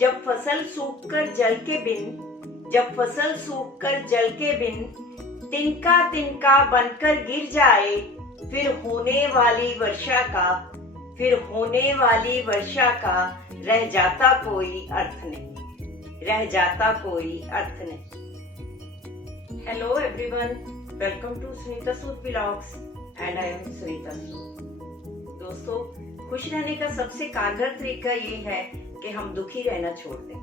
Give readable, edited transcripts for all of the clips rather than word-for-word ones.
जब फसल सूखकर जल के बिन, जब फसल सूखकर जल के बिन तिनका तिनका बनकर गिर जाए, फिर होने वाली वर्षा का, फिर होने वाली वर्षा का रह जाता कोई अर्थ नहीं, रह जाता कोई अर्थ नहीं। Hello everyone, welcome to Sunita Sood vlogs and I am Sunita Sood. दोस्तों, खुश रहने का सबसे कारगर तरीका ये है कि हम दुखी रहना छोड़ दें।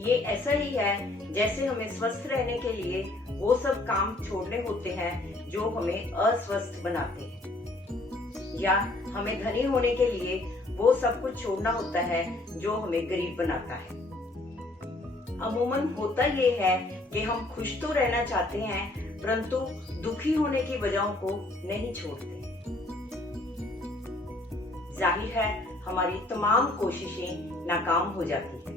ये ऐसा ही है जैसे हमें स्वस्थ रहने के लिए वो सब काम छोड़ने होते हैं जो हमें अस्वस्थ बनाते हैं, या हमें धनी होने के लिए वो सब कुछ छोड़ना होता है जो हमें गरीब बनाता है। अमूमन होता ये है कि हम खुश तो रहना चाहते हैं परंतु दुखी होने की वजहों को नहीं छोड़ते। जाहिर है हमारी तमाम कोशिशें नाकाम हो जाती है।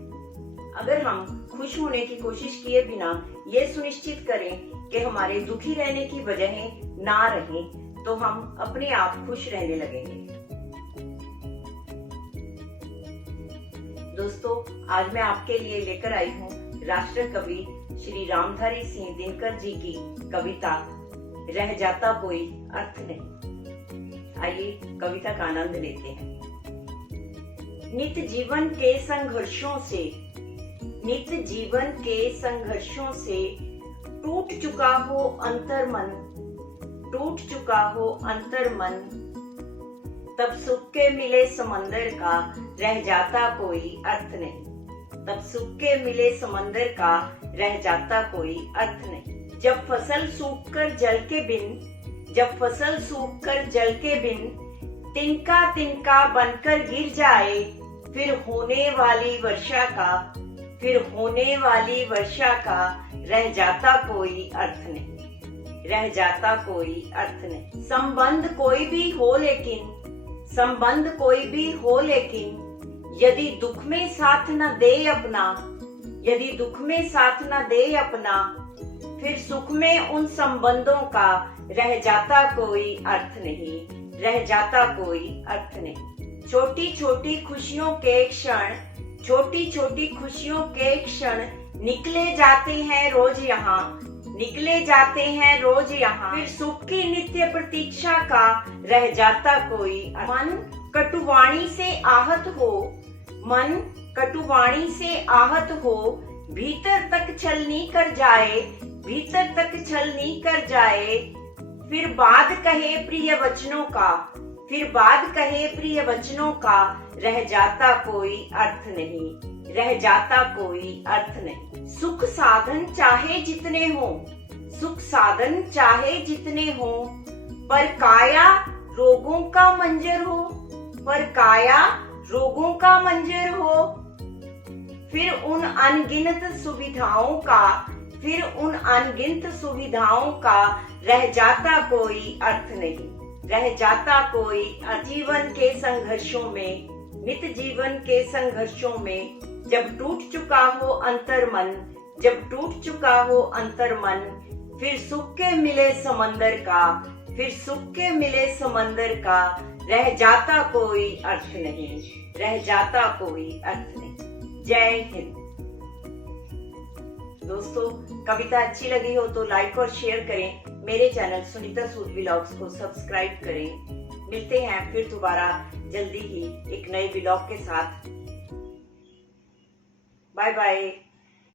अगर हम खुश होने की कोशिश किए बिना ये सुनिश्चित करें कि हमारे दुखी रहने की वजहें ना रहें, तो हम अपने आप खुश रहने लगेंगे। दोस्तों, आज मैं आपके लिए लेकर आई हूँ राष्ट्र कवि श्री रामधारी सिंह दिनकर जी की कविता रह जाता कोई अर्थ नहीं। आइए कविता का आनंद लेते हैं। नित जीवन के संघर्षों से, नित जीवन के संघर्षों से टूट चुका हो अंतर्मन, टूट चुका हो अंतर्मन, तब सुख के मिले समंदर का रह जाता कोई अर्थ नहीं, तब सुख के मिले समंदर का रह जाता कोई अर्थ नहीं। जब फसल सूखकर जल के बिन, जब फसल सूखकर जल के बिन तिनका तिनका बनकर गिर जाए, फिर होने वाली वर्षा का, फिर होने वाली वर्षा का रह जाता कोई अर्थ नहीं, रह जाता कोई अर्थ नहीं। संबंध कोई भी हो लेकिन, संबंध कोई भी हो लेकिन यदि दुख में साथ न दे अपना, यदि दुख में साथ न दे अपना, फिर सुख में उन संबंधों का रह जाता कोई अर्थ नहीं, रह जाता कोई अर्थ नहीं। छोटी छोटी खुशियों के क्षण, छोटी छोटी खुशियों के क्षण निकले जाते हैं रोज यहाँ, निकले जाते हैं रोज यहाँ, फिर सुख की नित्य प्रतीक्षा का रह जाता कोई। मन कटुवाणी से आहत हो, मन कटुवाणी से आहत हो, भीतर तक छलनी कर जाए, भीतर तक छलनी कर जाए, फिर बाद कहे प्रिय वचनों का, फिर बाद कहे प्रिय वचनों का रह जाता कोई अर्थ नहीं, रह जाता कोई अर्थ नहीं। सुख साधन चाहे जितने हो, सुख साधन चाहे जितने हो, पर काया रोगों का मंजर हो, पर काया रोगों का मंजर हो, फिर उन अनगिनत सुविधाओं का, फिर उन अनगिनत सुविधाओं का रह जाता कोई अर्थ नहीं, रह जाता कोई। जीवन के संघर्षों में, नित जीवन के संघर्षों में जब टूट चुका हो अंतर्मन, जब टूट चुका हो अंतर्मन, फिर सुख के मिले समंदर का, फिर सुख के मिले समंदर का रह जाता कोई अर्थ नहीं, रह जाता कोई अर्थ नहीं। जय हिंद। दोस्तों, कविता अच्छी लगी हो तो लाइक और शेयर करें। मेरे चैनल सुनीता सूद व्लॉग्स को सब्सक्राइब करें। मिलते हैं फिर दोबारा जल्दी ही एक नए व्लॉग के साथ। Bye bye.